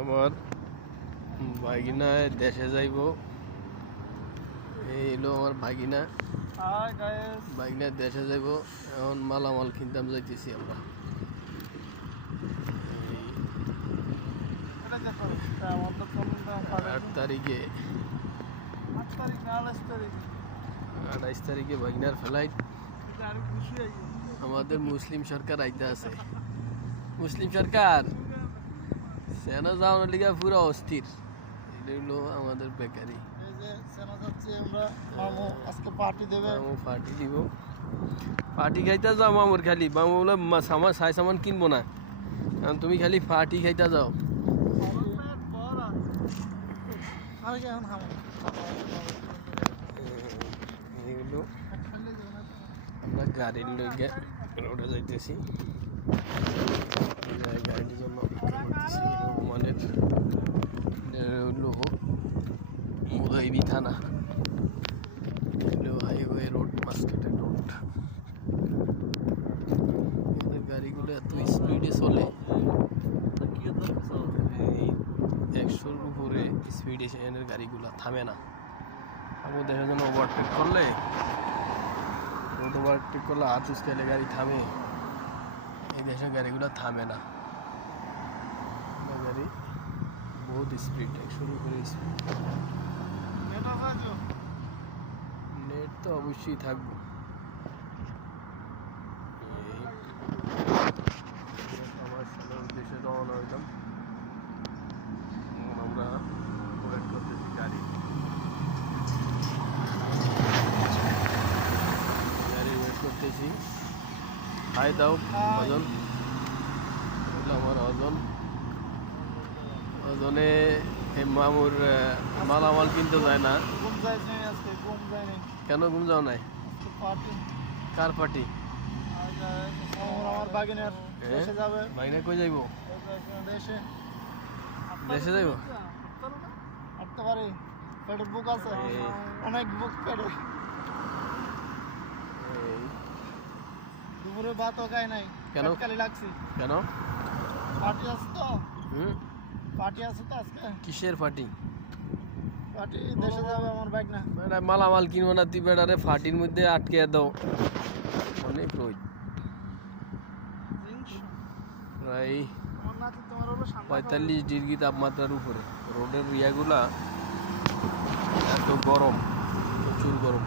আমার ভাগিনা দেশে যাইব। এই হলো আমার ভাগিনা। ভাগিনা দেশে যাইব, এখন মালামাল কিনতাম যাইতেছি আমরা। 8 তারিখে 28 তারিখে ভাগিনার ফ্লাইট। আমাদের মুসলিম সরকার আইতে আছে। মুসলিম সরকার সেনা যাওয়ার লিগা পুরো অস্থির। এটা হলো আমাদের বেকারি। পার্টি দিব, পার্টি খাইতে যাও মামুর। খালি মামু বলে সাই সামান কিনবো না, কারণ তুমি খালি পার্টি খাইতে যাও। এগুলো আমরা গাড়ির লইগে রোডে যাইতেছি। গাড়ির জন্য রহমানের মুগাইবি থানা, হাইওয়ে রোড, মাস্কেটের রোড। এদের গাড়িগুলো এত স্পিডে চলে, 100-র উপরে স্পিডে এদের গাড়িগুলো থামে না। আমার দেখার জন্য ওভারটেক করলে হাত উস্কাইলে গাড়ি থামে। এই দেশের গাড়িগুলো থামে না, গাড়ি বহুত স্পিড, 100-র উপরে স্পিড। নেট তো অবশ্যই থাকবো। আমার সামনের উদ্দেশ্যে রওনা হইলাম। আমরা ওয়েট করতেছি গাড়ি ওয়েট করতেছি। হাই দাও অজন, আমার অজনে মামুর মালামাল কিনতে যায় না। কেন ঘুম যাও নাই? কার পার্টি? ভাগিনা কই যাইব? দেশে যাইব। দুপুরে ভাতও খাই নাই। কেন? লাগছে কেন? পার্টি আছে তো। পার্টি আছে তো আজকে। কিসের পার্টি? পার্টি দেশে যাবে আমার বাইক না। মালামাল কিনবো না তুই বেড়ারে ফাটির মধ্যে আটকে দাও। অনেক রোদ, প্রায় 45 ডিগ্রি তাপমাত্রার উপরে। রোডের ইয়াগুলা এত গরম, প্রচুর গরম।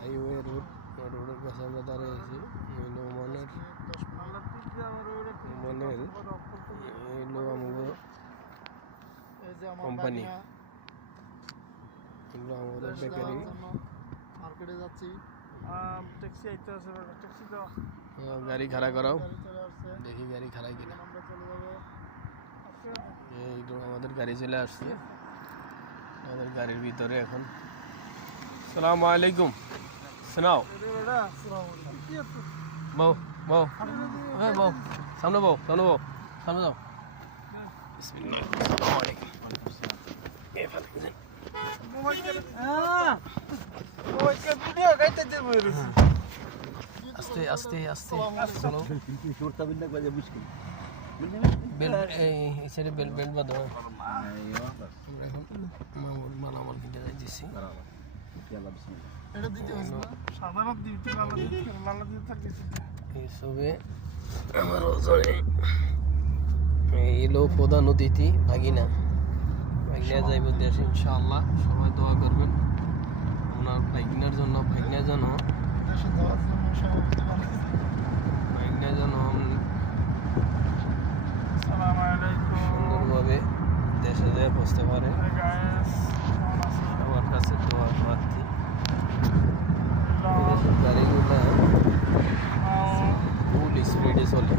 হাইওয়ে রোড, রোডের কাছে আমরা দাঁড়িয়ে আছি। কোম্পানি, এগুলো আমাদের বেকারি। মার্কেটে যাচ্ছি, ট্যাক্সি আইতে আছে। ট্যাক্সি দাও, গাড়ি খাড়া করাও, দেখি গাড়ি খাড়াই কিনা। এইগুলো আমাদের গাড়ি চলে আসছে, আমাদের গাড়ির ভিতরে এখন। আসসালামু আলাইকুম। শোনাও বউ, বউ, হ্যাঁ বউ, সামনে বউ, সামনে বউ, সামনে যাও। আস্তে আস্তে আস্তে বেল্ট বাঁধো। মালামাল কিনতে যাইতেছি। এইসবে আমার ওজনে এলো প্রধান অতিথি ভাগিনা। ভাগিনা যাইব দেশে ইনশাআল্লাহ। সবাই দোয়া করবেন ওনার ভাগিনার জন্য, ভাগিনা যেন সুন্দরভাবে দেশে যেয়ে পৌঁছতে পারে। আমার কাছে দোয়া প্রার্থী। গাড়িগুলো ফুল স্পিডে চলে।